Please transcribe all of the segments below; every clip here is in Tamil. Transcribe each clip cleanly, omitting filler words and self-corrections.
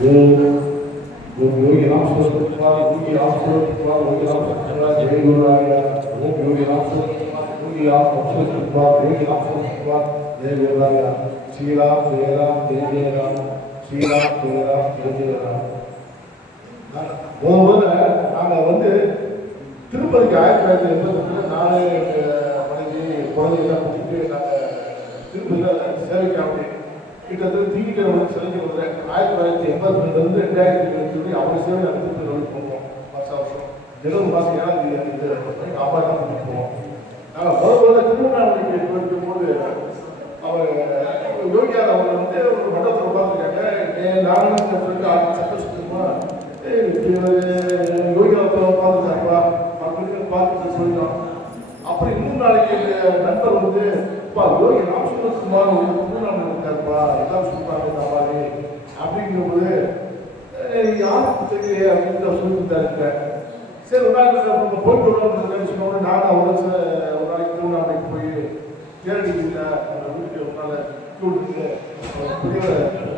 योगी राम सुरक्षितवाद योगी राम सुरक्षितवाद योगी राम सुरक्षितवाद जय गुरुराया योगी राम सुरक्षितवाद योगी राम सुरक्षितवाद योगी राम सुरक्षितवाद जय गुरुराया श्री राम जय राम जय जय राम श्री राम जय राम जय जय राम முதல்ல நாங்கள் வந்து திருப்பதிக்கு 1982 நாலு மனைவி குழந்தையெல்லாம் கூட்டிட்டு நாங்கள் திருப்பதியில் சேவைக்காக கிட்டத்தட்ட தீக்கிட்ட செலுத்தி வந்தேன். 1982 2022 அவங்க சேவை நாங்கள் திருப்பதி போவோம். வருஷம் ஜனவரி மாதம் 7ஆம் தேதி அப்பா தான் கூட்டிட்டு போவோம். நாங்கள் முதல்ல திருவண்ணாமலைக்கு போயிருக்கும் போது அவர் யோகியார் அவர் வந்து ஒரு மண்டபத்தில் உட்காந்துருக்காங்க. நானும் சட்ட சுத்தமா யோகியாரத்தில் உட்காந்துருக்காருப்பா அப்படின்னு பார்த்துட்டு சொல்லிட்டோம். அப்புறம் இன்னும் நாளைக்கு நண்பர் வந்து யோகி ராமசுந்தரகுமார் திருவண்ணாமலை இருக்காருப்பா எல்லாம் சொல்றாங்க இந்த மாதிரி அப்படிங்கும்போது யாருக்கு தெரியல அப்படின்னு சொல்லிட்டு சரி ஒரு நாள் நம்ம போயிட்டு வரணும்னு சொன்னோம்னா நானும் அவருக்கு ஒரு நாளைக்கு திருவண்ணாமலைக்கு போய் கேரளியில் அந்த வீட்டுக்கு ஒரு நாள் கூட்டிட்டு பெரிய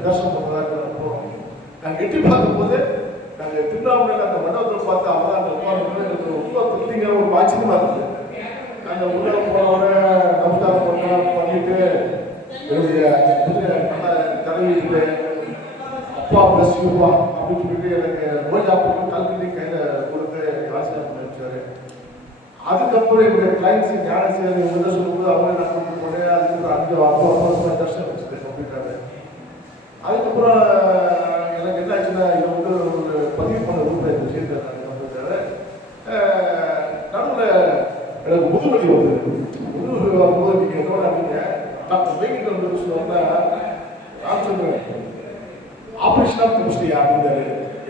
தர்சனம் பண்ணுறதா போகிறோம். நாங்கள் எட்டி பார்க்கும்போது நாங்கள் திருவண்ணாமலையில் அந்த மண்டபத்தில் பார்த்து அவதான் அந்த உட்காந்து ரொம்ப திருப்திங்கிற ஒரு ஆச்சரியமா இருக்குது. நாங்கள் உள்ள போனோட நமஸ்காரம் பண்ணிட்டு என்னுடைய தலைவிட்டு அப்பா பிளஸ் யூப்பா அப்படின்னு சொல்லிட்டு எனக்கு ரோஜா பூ கல்வி கையில் கொடுத்து ஆசிரியர் பண்ணி வச்சாரு. அதுக்கப்புறம் என்னுடைய கிளைண்ட்ஸ் ஞான சேவை உள்ள சொல்லும்போது அவங்களே நான் கூப்பிட்டு போனேன். அதுக்கப்புறம் அங்கே அப்பா தர்ஷனம் வச்சுட்டு கம்ப்ளீட்டாரு. அதுக்கப்புறம் எனக்கு என்ன ஆச்சுன்னா இதை வந்து ஒரு பதிவு பண்ண ரூபாய் இந்த விஷயத்தை நான் கம்ப்ளீட்டாரு. நடுவில் எனக்கு முதுவலி வந்தது. முதுவலி வரும்போது நீங்கள் என்னோட அப்படிங்க டாக்டர் வேங்கிட்டு வந்து சொன்னா ராமச்சந்திரன் ஆப்ரேஷனாக முடிச்சிட்டியா அப்படின்னாரு.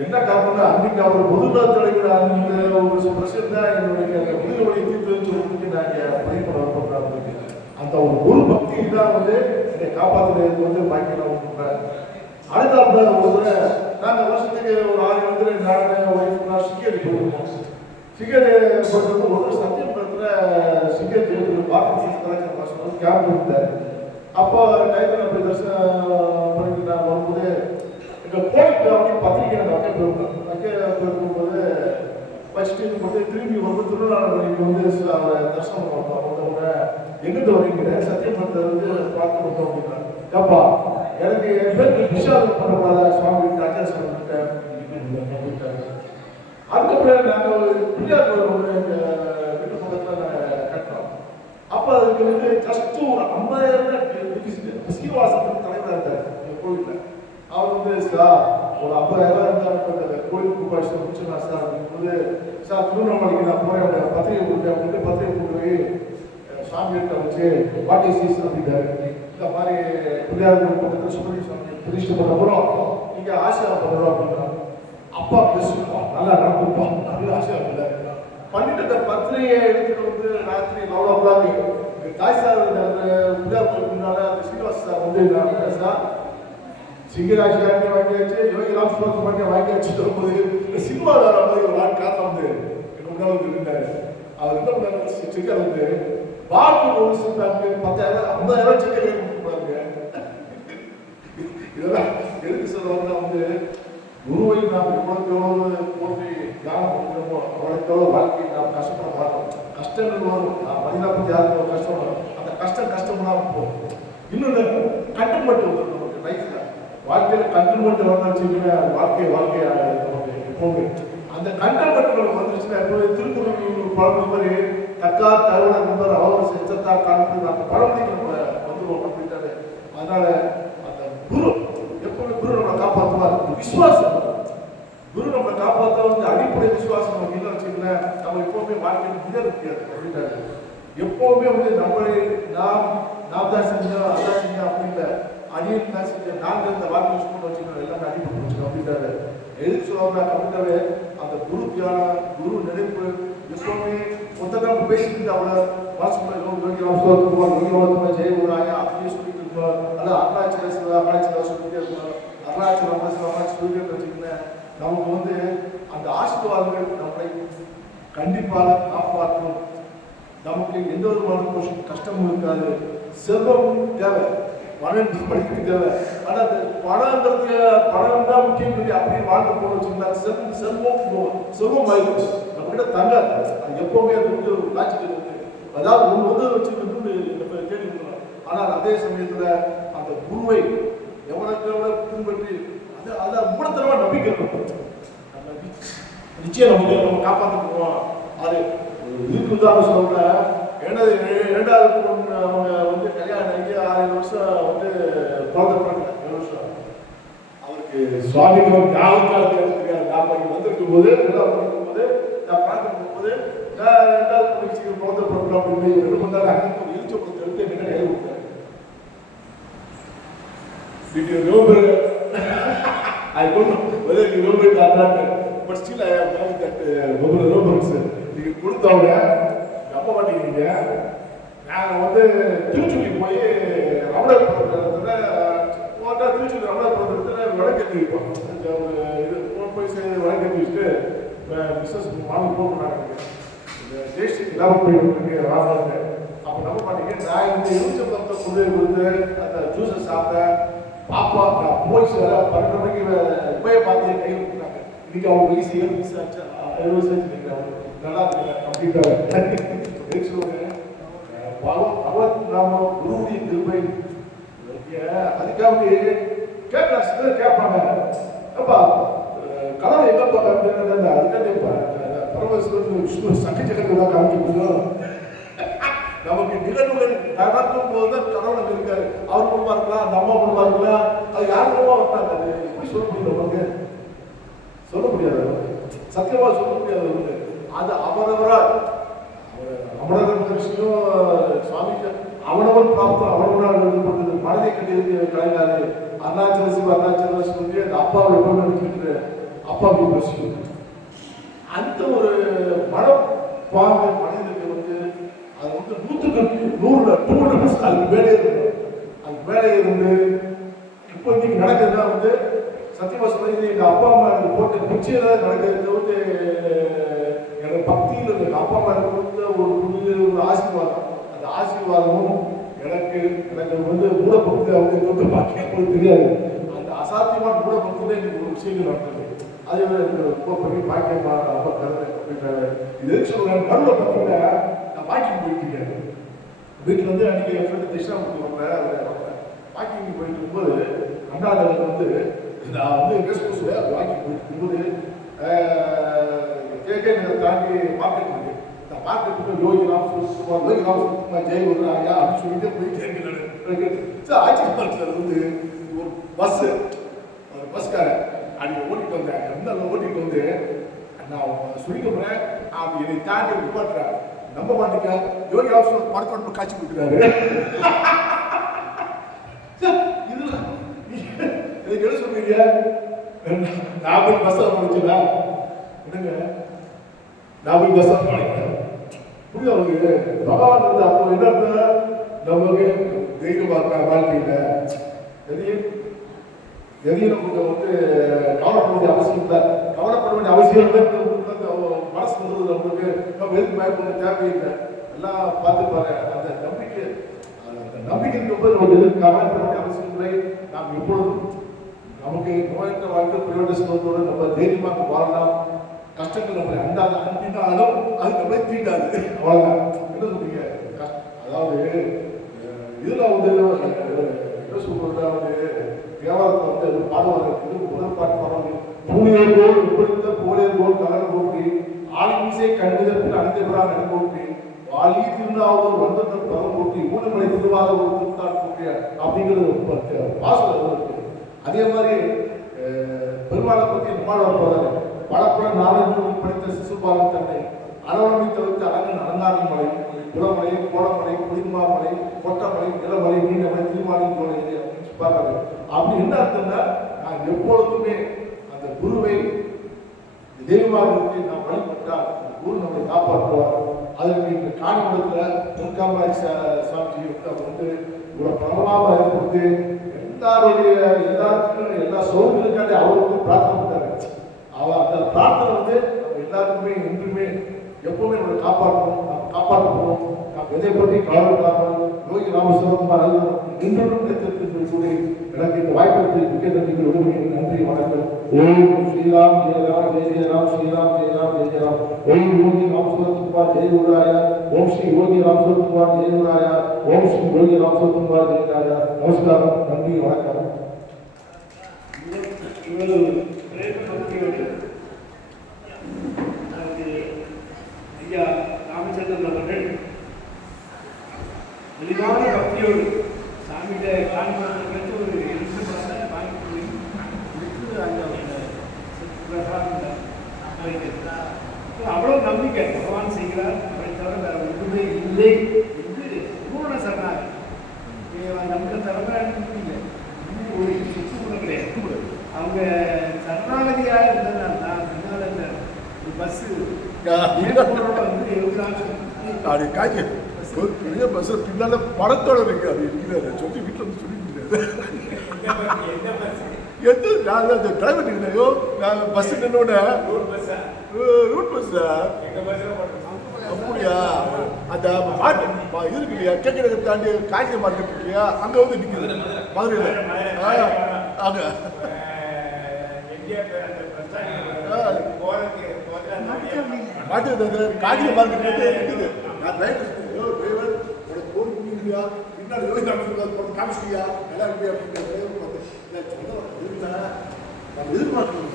என்ன காரணம்னா அன்னைக்கு அவர் முதுகுல தலைவர் அந்த ஒரு பிரச்சனை தான் என்னுடைய அந்த முதுகு வலியை தீர்த்துன்னு சொல்லிட்டு நாங்கள் பதிவு பண்ண பண்ணுறாங்க. அந்த ஒரு குரு பக்தி தான் வந்து என்னை காப்பாற்றுறது வந்து பாக்கியம் கொடுப்பேன். அடுத்தாப்புல ஒரு நாங்கள் வருஷத்துக்கு ஒரு 6 வந்து நான் ஒய்ஃப் சிக்கேரி போயிருக்கோம். சிக்கேரி போயிட்டு ஒரு சத்தியபுரத்தில் சிக்கேரி பாக்கியம் கலாச்சார கேம்ப் இருந்தார். அப்போ டைத்தில் அப்படி தரிசனம் பண்ணிட்டு நான் வரும்போது எங்கள் கோயிலுக்கு அப்படி பத்திரிக்கை நாங்கள் வைக்க போயிருக்கோம். வைக்க போயிருக்கும்போது வச்சுட்டு போட்டு திரும்பி வந்து திருவண்ணாமலைக்கு வந்து அவரை தரிசனம் பண்ணோம். வந்தவங்க எங்கிட்ட வரீங்க சத்தியபுரத்தை வந்து பார்த்து கொடுத்தோம் அப்படின்னா ஏப்பா எனக்கு என் பேருக்கு விஷாதம் பண்ணக்கூடாத சுவாமி ராஜா சொல்லிட்டேன். அதுக்கப்புறம் நாங்கள் பிள்ளையார் ஒரு வீட்டு பக்கத்தில் நாங்கள் கட்டினோம். அப்போ அதுக்கு வந்து ஜஸ்ட் ஒரு 50,000 சீனிவாசத்துக்கு தலைவராக இருந்தார் எங்கள் கோயிலில். அவர் வந்து சார் ஒரு 50,000 இருந்தால் கோயிலுக்கு படிச்சு முடிச்சுனா சார் அப்படிங்கும்போது சார் திருவண்ணாமலைக்கு நான் போகிறேன் பத்திரிகை கொடுத்தேன் அப்படின்ட்டு பத்திரிகை கொண்டு போய் சாமிகிட்ட வச்சு வாட் இஸ் இஸ் அப்படின்னாரு. இந்த மாதிரி பிள்ளையார் பக்கத்தில் சுப்பிரமணிய சுவாமி பிரதிஷ்டை பண்ண போகிறோம் நீங்கள் ஆசீர்வாதம் பண்ணுறோம் அப்படின்னா அப்பா பேசுவோம் நல்லா நடந்துப்போம் அப்படின்னு ஆசீர்வாதம் இல்லை பண்ணிட்டு அந்த பத்திரிகையை எடுத்துட்டு வந்து ராத்திரி 9 o'clock தாய் சார் பிள்ளையார் முன்னால அந்த ஸ்ரீனிவாஸ் சார் வந்து சார் சிங்கராஜாண்டி வாங்கியாச்சு யோகி ராம் சுரத்து வாங்கியாச்சு வரும்போது சினிமாவில் வர மாதிரி ஒரு நாள் காரணம் வந்து எனக்கு முன்னாள் வந்து இருந்தாரு. அவர் என்ன பண்ணாரு சிக்கர் வந்து பாட்டு ஒரு சொன்னாங்க 10,000 50,000 சிக்கர் கொடுத்துருப்பாங்க. இதெல்லாம் எதுக்கு சொல்லுவாங்கன்னா வந்து குருவை நாம் எவ்வளவு போட்டி தியானம் பண்ணுறோமோ அவ்வளோக்கு வாழ்க்கையை நாம் கஷ்டப்பட மாட்டோம். கஷ்டங்கள் வரும். நான் மனிதாபத்தி யாருக்கு கஷ்டம் வரும். அந்த கஷ்டப்படாமல் போகும். இன்னொன்று கட்டுப்பட்டு வந்துடும் நமக்கு லைஃப்ல வாழ்க்கையில் கட்டுப்பட்டு வந்தாச்சுன்னா வாழ்க்கையை நமக்கு எப்போவுமே அந்த கண்டப்பட்டு வந்துருச்சுன்னா எப்போது திருக்குறள் பழமொழி மாதிரி தக்கா தருண நண்பர் அவர் செஞ்சத்தா காண்பது அந்த பழமொழிக்கு நம்ம வந்துடுவோம் அப்படின்ட்டாரு. அதனால அந்த குரு எப்பவுமே குரு நம்மளை காப்பாற்றுவார். விசுவாசம் குரு நம்மளை காப்பாற்ற வந்து அடிப்படை விசுவாசம் நமக்கு இல்லை வச்சுக்கல நம்ம எப்பவுமே வாழ்க்கையில் முன்னேற முடியாது அப்படின்ட்டாரு. எப்பவுமே வந்து நம்மளை நாம் தான் செஞ்சோம் அதான் செஞ்சோம் அப்படின்ற அடியில் தான் செஞ்சோம் நாங்கள் இந்த வார்த்தை யூஸ் பண்ண வச்சுக்கணும் எல்லாமே அடிப்படை வச்சுக்கணும் அப்படின்றாரு. எதுக்கு சொல்லுவாங்க அப்படின்றாரு அந்த குரு தியானம் குரு நினைப்பு எப்பவுமே மொத்தம் பேசிட்டு அவ்வளோ வாசப்பட ஜெயகுராயா அப்படியே சொல்லிட்டு இருக்கோம். அதாவது அருணாச்சல சொல்லிட்டே இருக்கணும். அருணாச்சலம் சொல்லிட்டே வச்சுக்கல நமக்கு வந்து அந்த ஆசீர்வாதங்கள் நம்மளை கண்டிப்பாக காப்பாற்றும். நமக்கு எந்த ஒரு மன கஷ்டமும் இருக்காது. செல்வம் தேவை, பணம் படிக்க தேவை. ஆனால் அந்த பணம் தான் முக்கியம் சொல்லி அப்படியே வாழ்ந்து போன வச்சுங்களா, செல்வம் ஆயிடும் நம்ம கிட்ட தங்காது. அது எப்பவுமே அது வந்து ஒரு லாஜிக்கல் இருக்கு. அதாவது ஒன்று வந்து வச்சு நம்ம தேடி விடலாம். ஆனால் அதே சமயத்துல அந்த குருவை எவ்வளவுக்கு எவ்வளவு பின்பற்றி அதை மூடத்தனமா நம்பிக்கை இருக்கணும். நிச்சயம் நம்ம காப்பாற்றிக்குவோம். அது இருக்குதான் சொல்ற. இரண்டாவது பொண்ணு அவங்க வந்து கல்யாணம் ஆகி 6 வருஷம் வந்து குழந்தை பிறகு 7 வருஷம் அவருக்கு சுவாமிக்கு ஒரு ஞாபகம் தெரியாது. நான் இங்கே வந்திருக்கும் போது வந்திருக்கும் போது நான் பார்க்க போகும்போது நான் ரெண்டாவது பொண்ணுக்கு குழந்தை பிறகு அப்படின்னு 2 மணி நேரம் அங்கே ஒரு இழிச்ச படத்தை எடுத்து என்ன எழுதி கொடுத்தேன். I don't know whether you remember it or not, but still I have done that remembrance. நீங்கள் கொடுத்தவங்க நம்ப மாட்டேங்கிறீங்க. நாங்கள் வந்து திருச்சுழி போய் ரமணபுரத்தில் திருச்சுழி ரமணபுரத்தில் விளக்கேற்றி வைப்போம். இது போய் விளக்கேற்றி வச்சுட்டு பிஸ்னஸ் வாங்கி போட்டுறாங்க. இந்த ஜெயஸ்ரீ இல்லாமல் போயிட்டு ராமநாடு. அப்போ நம்ப மாட்டேங்க. நான் இந்த எலுமிச்சம்பழத்தை கொண்டு கொடுத்து அந்த ஜூஸை சாப்பிட்டேன். பாப்பா நான் போய் 12 மணிக்கு போய் பார்த்து கை கொடுத்தாங்க. இன்னைக்கு அவங்க வயசு 7 வயசு ஆச்சு, 7 வயசு ஆச்சு. நல்லா இருக்கு கம்ப்ளீட்டாக சொல்லுவேன். பகவத் நாம குருவுடைய கிருபை அதுக்காக கேட்கலாம். கேட்பாங்க, அப்பா கடவுள் எங்கப்பா அதுக்காக பரமேஸ்வரன் விஷ்ணு சக்தி ஜெகத்தை காமிக்கணும். நமக்கு நிகழ்வுகள் நடக்கும் போது தான் கடவுள் இருக்காரு. அவர் மூலமா இருக்கலாம், அந்த அம்மா மூலமா இருக்கலாம், அது யார் மூலமா வந்தாங்க. அது எப்படி சொல்ல முடியும்? நமக்கு சொல்ல முடியாது, சத்தியமா சொல்ல முடியாது. அது அவரவரால் அமரர் விஷயம் சுவாமி அவனவன் பிராப்தம் அவனவனால் எழுதப்பட்டது. மனதை கட்டி கலைஞாரு அருணாச்சல சிவ அருணாச்சல சொல்லி அந்த அப்பாவை எப்போ நினைக்கிட்டு அப்பாவை பிரச்சனை அந்த ஒரு மனப்பாங்க மனிதனுக்கு வந்து அது வந்து 100% அதுக்கு மேலே இருக்கு. அதுக்கு மேலே இருந்து இப்போ இன்னைக்கு நடக்குதுன்னா வந்து சத்தியமா சொல்றது எங்க அப்பா அம்மா எனக்கு போட்டு பிச்சையில நடக்கிறது வந்து என்னோட பக்தியில் இருக்கு. அப்பா அம்மா எனக்கு கொடுத்த ஒரு ஆசீர்வாதம். அந்த ஆசீர்வாதமும் எனக்கு வந்து மூடப்பக்தி அவங்க வந்து பாக்கியம் தெரியாது. அந்த அசாத்தியமான மூடப்பக்தியில எனக்கு ஒரு விஷயங்கள் நடக்குது. அது எனக்கு ரொம்ப பெரிய பாக்கியமா ரொம்ப கருது அப்படின்றாரு. இது எதுக்கு சொல்றேன், கருவை பார்த்தீங்கன்னா நான் வாக்கிங் போயிட்டு வீட்டில் வந்து அன்னைக்கு என் ஃப்ரெண்டு தட்சிணாமூர்த்தி வந்தேன். வாக்கிங் போயிட்டு இருக்கும்போது அண்ணாநகர் வந்து நான் வந்து பேசுவேன். வாக்கிங் போயிட்டு இருக்கும்போது கேகே நகர் தாண்டி மார்க்கெட் இருக்கு. இந்த மார்க்கெட்டுக்கு யோகிராம் சுகுமார் ஜெய் வருகிறாயா அப்படின்னு சொல்லிட்டு போயிட்டே இருக்கேன். ஆச்சரியமா இருக்கு. அது வந்து ஒரு பஸ்காரன் அன்னைக்கு ஓட்டிட்டு வந்தேன். எந்த ஓட்டிட்டு வந்து நான் சொல்லிக்க போறேன். அப்படி என்னை தாண்டி நிப்பாட்டுறேன். நம்ப மாட்டேங்க, யோகி ராம படத்தோட காட்சி கொடுக்குறாரு. இதுல என்ன சொல்றீங்க? நான் போய் பஸ் முடிச்சுல என்னங்க, நான் போய் பஸ் புரியுது அவங்களுக்கு. பகவான் வந்து அப்போ என்ன நமக்கு தெய்வம் பார்க்க வாழ்க்கையில எதையும் நமக்கு வந்து கவலைப்பட வேண்டிய அவசியம் இல்லை. கவலைப்பட வேண்டிய அவசியம் இல்லை. மனசு வந்து நம்மளுக்கு நம்ம எதுக்கு பயப்பட தேவையில்லை. எல்லாம் பார்த்துப்பாரு. அந்த நம்பிக்கைக்கு போது நம்ம எதுக்கு கவலைப்பட வேண்டிய அவசியம் இல்லை. நாம் எப்பொழுதும் நமக்கு நோயற்ற வாழ்க்கை பிரயோஜனத்தோடு நம்ம தைரியமாக வாழலாம். கஷ்டங்கள் நம்மளை அண்டினாலும் அது நம்மளை தீண்டாது. அவ்வளோதான். என்ன சொல்றீங்க? அதாவது இதுல வந்து என்ன சொல்றது, வியாபாரத்தில் வந்து பாடுவாங்க. முதல் பாட்டு பாடுவாங்க, பூனியர் போல் உட்படுத்த போலியர் போல் கலர் போற்றி ஆலிசை கண்டுதற்கு அணிந்தவராக நடைபோற்றி வாலி திருநாவூர் வந்தத்தில் பதம் போற்றி ஊனமலை திருவாத ஒரு திருத்தாள் போற்றிய அப்படிங்கிறது வாசல் இருக்கு. அதே மாதிரி பெருமாளை பற்றி நம்மாழ்வார் போறாரு. பலப்பட 4 படித்த சிசுபாலன் தன்னை அரவணை தவிர்த்து அழகன் அலங்காரி மலை, குளமலை, கோலமலை, புளிமாமலை, கொட்டமலை, நிலமலை, நீண்டமலை, திருமாலி கோலை அப்படின்னு பாருங்க. அப்படி என்ன அர்த்தம்னா, நான் எப்பொழுதுமே அந்த குருவை தெய்வமாக இருந்து நாம் வழிபட்டால் குரு நம்மளை காப்பாற்றுவார். அதற்கு இந்த காணிமடத்தில் முன்காமராஜ் சுவாமிஜி அவர் வந்து இவ்வளவு பிரபலமாக ஏற்படுத்தி எல்லாருக்கும் எல்லா சோதனைகளுக்காண்டி அவர் வந்து பிரார்த்தனை பண்ணாரு. அந்த பிரார்த்தனை வந்து நம்ம எல்லாருக்குமே இன்றுமே எப்பவுமே நம்மளை காப்பாற்றணும். நாம் எதை பற்றி கவலைப்படாமல் யோகி ராமசுவரம் இன்றும் சொல்லி எனக்கு இந்த வாய்ப்பு மிக்க நன்றி. நன்றி, வணக்கம். ओम श्री राम जय राम जय जय राम श्री राम जय राम जय जय राम ओम योगी राम सूरत कुमार जय गुरुराय ओम श्री योगी राम सूरत कुमार जय गुरुराय ओम श्री योगी राम सूरत कुमार जय गुरुराय नमस्कार नंदी वणक्कम இவ்வளவு பிரேம பக்தியோடு ஐயா ராமச்சந்திரன் அவர்கள் எளிதான பக்தியோடு சாமியில காண்பதற்கு ஒரு எழுத்து வாங்கி அவ்வளவு நம்பிக்கை பகவான் செய்கிறார் அவரை தவிர வேற ஒன்றுமே இல்லை என்று பூர்ண சரணாக நம்மள தலைமுறை இல்லை ஒரு சுத்து கூட கிடையாது. அவங்க சரணாகதியாக இருந்ததுனால தான் பின்னால் இந்த ஒரு பஸ்ஸு வந்து அது காய்ச்சி பெரிய பஸ் பின்னால படத்தோட இருக்கு அது இருக்கிறாரு சொல்லி வீட்டில் வந்து சொல்லிட்டு எந்த நான் அந்த டிரைவர் இல்லையோ நான் பஸ் நின்னோட ரூட் பஸ்ஸா அப்படியா அந்த மாட்டு இருக்கு இல்லையா கேட்கறத தாண்டி காய்கறி மார்க்கெட் இருக்கு இல்லையா அங்கே வந்து நிற்குது மதுரையில் அங்க மாட்டு காய்கறி மார்க்கெட் நிற்குது நான் டிரைவர் டிரைவர் உனக்கு போன் பண்ணியா பின்னாடி யோகி காமிச்சியா எல்லாம் இருக்கு அப்படின்னு நம்ம எதிர்பார்க்கணும்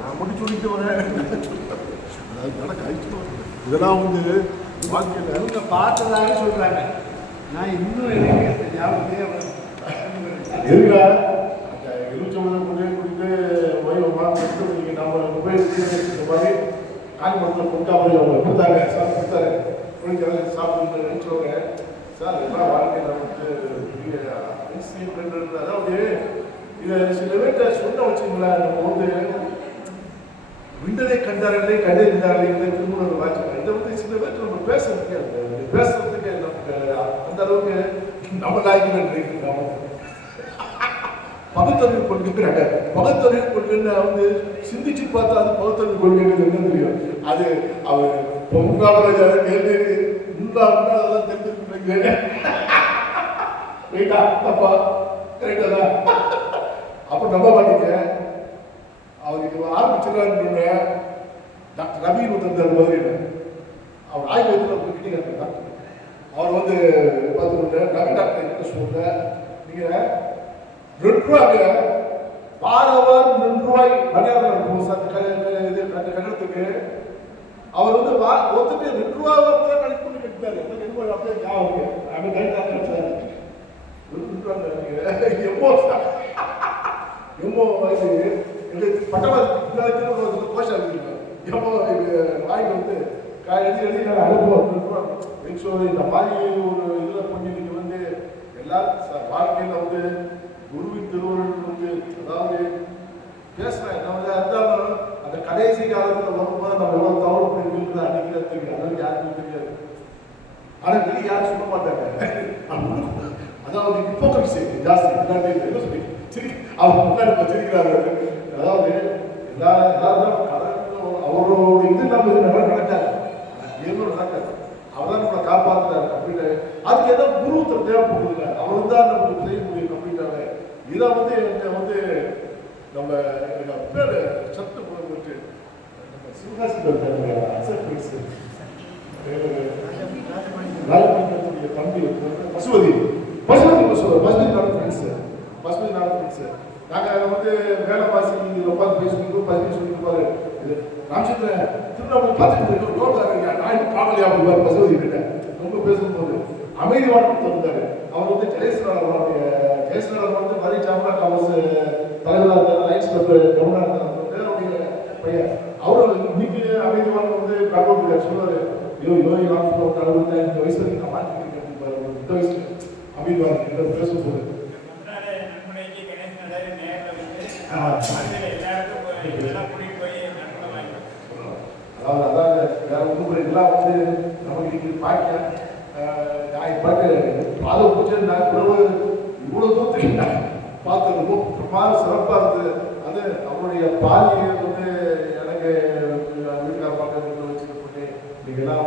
நான் மட்டும் சொல்லிட்டு வரேன் இதெல்லாம் வந்து வாழ்க்கையில் அவங்க பார்த்ததாக சொல்றாங்க. நான் இன்னும் எனக்கு ஞாபகத்தையே எதுக்கா அந்த எலுச்சம்பழம் கொண்டு கொடுத்து ஓய்வு நீங்கள் நம்ம உபயோகிச்சு இந்த மாதிரி காஞ்சிபுரத்தில் கொடுக்காம அவங்க கொடுத்தாங்க சார் கொடுத்தாரு குளிக்க சாப்பிட்டு நினைச்சவங்க சார் எல்லாம் வாழ்க்கையில் வந்து அதாவது இதை சில பேர்கிட்ட சொன்ன வச்சுங்களேன் நம்ம வந்து விண்டதை கண்டார்களே கண்டறிந்தார்களே திருமணம் வாய்ச்சிக்கலாம் இதை வந்து சில பேர்கிட்ட நம்ம பேச முடியாது பேசுறதுக்கு நமக்கு அந்த அளவுக்கு நம்ம லாய்க்கு பகுத்தறிவு கொள்கைங்கிறாங்க பகுத்தறிவு கொள்கைன்னு வந்து சிந்திச்சு பார்த்தா அது பகுத்தறிவு கொள்கைன்னு என்ன தெரியும் அது அவர் பொங்கால கேள்வி அதெல்லாம் தெரிஞ்சிருக்கீங்க ரைட்டா தப்பா கரெக்டா தான் அப்போ நம்ப மாட்டீங்க அவருக்கு ஆரம்பிச்சிடறான்னு டாக்டர் ரவி தந்தார் மாதிரி அவர் ஆய்வகத்தில் போய்கிட்டே டாக்டர் அவர் வந்து பார்த்துக்கொண்டு ரவி டாக்டர் என்ன சொல்ற நீங்க 2 ரூபாங்க வாரவர் 2 ரூபாய் மரியாதை இது கட்டணத்துக்கு அவர் வந்து ஒருத்தருக்கு 2 ரூபா தான் கணக்கு பண்ணி கட்டினாரு அப்படியே ஞாபகம் அப்படியே எம்மோ வயசு பட்டவாதி கோஷம் எம்மோ வாங்கி வந்து எழுதி நான் அனுப்புவோம் இந்த மாதிரி ஒரு இதில் பண்ணி நீங்கள் வந்து எல்லாரும் வாழ்க்கையில் வந்து குருவின் திருவள்ளுவர் வந்து அதாவது பேசுகிறேன் என்ன வந்து இருந்தாலும் அந்த கடைசி காலத்தில் வரும்போது நம்ம எவ்வளோ தவறு பண்ணிருக்கிறது அன்னைக்கு தெரியும் அதாவது யாருக்கும் தெரியாது ஆனால் வெளியே யாரும் சொல்ல மாட்டாங்க அதாவது ஹிப்போக்ரசி ஜாஸ்தி என்ன சொல்லி சரி அவர் முன்னாடி வச்சிருக்கிறாரு அதாவது எல்லாரும் அவரோட இது நம்ம இது நல்லா நடக்காது ஏதோ நடக்காது அவர் தான் நம்மளை காப்பாற்றுறாரு அப்படின்னு அதுக்கு ஏதோ குரு தேவைப்படுது அவர் தான் நமக்கு செய்ய முடியும் அப்படின்றாங்க இதை வந்து எனக்கு வந்து நம்ம பேர் சத்து போட்டு நம்ம சிவகாசியில் ராஜபுரத்துடைய தம்பி பசுபதி நாடு ஃப்ரெண்ட்ஸு நாங்கள் வந்து வேலை பாசி உட்காந்து பேசிட்டு பசுபதி சொல்லிட்டு பாரு இது ராமச்சந்திரன் திருவண்ணாமலை பார்த்துட்டு இருக்கோம் யோகா நான் இன்னும் பார்க்கலையா அப்படிவார் பசுபதி கிட்ட ரொம்ப பேசும்போது அமைதிவான இருந்தார் அவர் வந்து ஜெயசனாளர் வந்து மரி சாமரா காமர்ஸ் தலைவராக இருந்தார் லைன்ஸ் கிளப் கவர்னர் இருந்தார் பையன் அவர் இன்னைக்கு அமைதிவான வந்து கண்ட்ரோல் சொல்லுவார் யோகி ராமச்சந்திரன் தலைவர் இந்த வயசு வரைக்கும் நான் மாற்றிருக்கேன் இந்த வயசுல அமைதிவான பேசும்போது அதாவது வேற ஒன்றும் எல்லாம் வந்து நமக்கு இன்னைக்கு பாக்கியம் நான் பார்க்க பாதை பிடிச்சது நான் இவ்வளோ தூரத்துக்கு பார்த்தது ரொம்ப பிரமாத சிறப்பாக இருந்தது அது அவருடைய பாலியை வந்து எனக்கு வீட்டுக்கார பார்க்க வச்சுட்டு போட்டு நீங்கள் எல்லாம்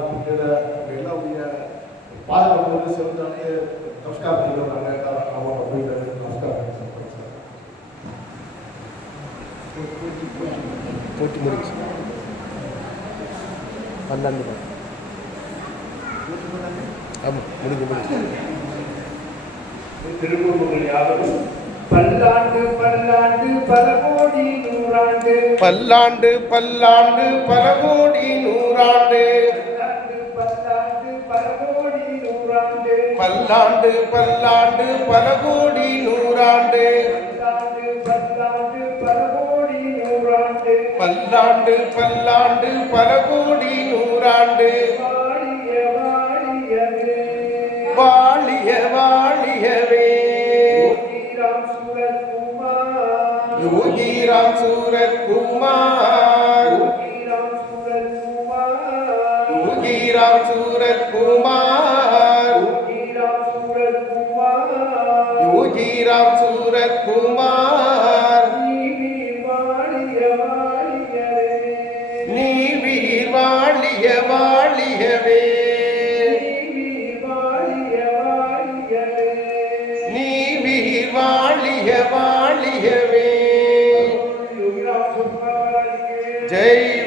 பாதுகாப்பு வந்து சிறந்தாங்க நமஸ்காரம் பண்ணிடுறாங்க அவங்க போயிட்டு நமஸ்காரம் போட்டி முடிஞ்சு 12 ஆமாம் முடிஞ்சு திருக்குறள் யாவரும் பல்லாண்டு பல்லாண்டு பல கோடி நூறாண்டு பல்லாண்டு பல்லாண்டு பல கோடி நூறாண்டு பல்லாண்டு பல கோடி நூறாண்டு பல்லாண்டு பல்லாண்டு பல கோடி நூறாண்டு பல்லாண்டு பல கோடி நூறாண்டு பல்லாண்டு பல்லாண்டு பல கோடி நூறாண்டு வாழிய வாழியவே வாழிய வாழியவே யோகிராம் சூரத்குமார் யோகிராம் சூரத்குமார் யோகிராம் சூரத்குமார் நீ வீர் வாழிய வாழியவே நீ வீர் வாழிய வாழியவே ஜெய்